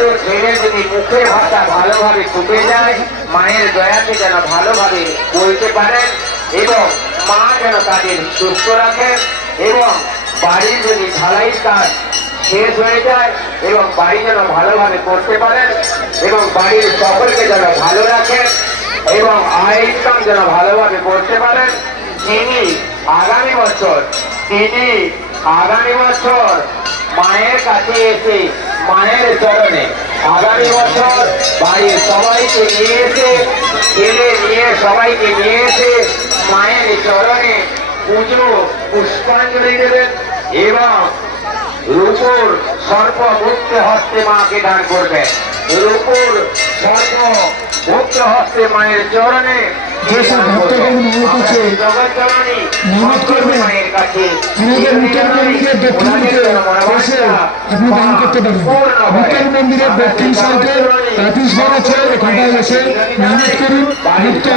কিন্তু ছেলে যদি মুখের ভাষা ভালোভাবে ফুটে যায়, মায়ের দয়াকে যেন ভালোভাবে বলতে পারেন এবং মা যেন তাদের সুস্থ রাখেন এবং বাড়ির যদি ঢালাইয়ের কাজ শেষ হয়ে যায় এবং বাড়ি যেন ভালোভাবে করতে পারেন এবং বাড়ির সকলকে যেন ভালো রাখেন এবং আয় ইনকাম যেন ভালোভাবে করতে পারেন, তিনি আগামী বছর মায়ের কাছে এসে মায়ের চরণে আগামী বছর বাড়ির সবাইকে নিয়ে এসে ছেলে নিয়ে সবাইকে নিয়ে এসে মায়ের চরণে পুজো পুষ্পাঞ্জলি দেবেন এবং রূপোর সর্প মুক্ত হস্তে মাকে দান করবেন। রূপোর সর্প মুক্ত হস্তে মায়ের চরণে যেসব ভক্তগণ মহকুছে নিয়ত করবেন আমাদের নূতন মন্দিরের দক্ষিণ দিকে বসে আপনি দান করতে পারেন। নূতন মন্দিরের দক্ষিণ সাইডে 35 বার আছে, এখানটায় এসে নিয়ত করুন।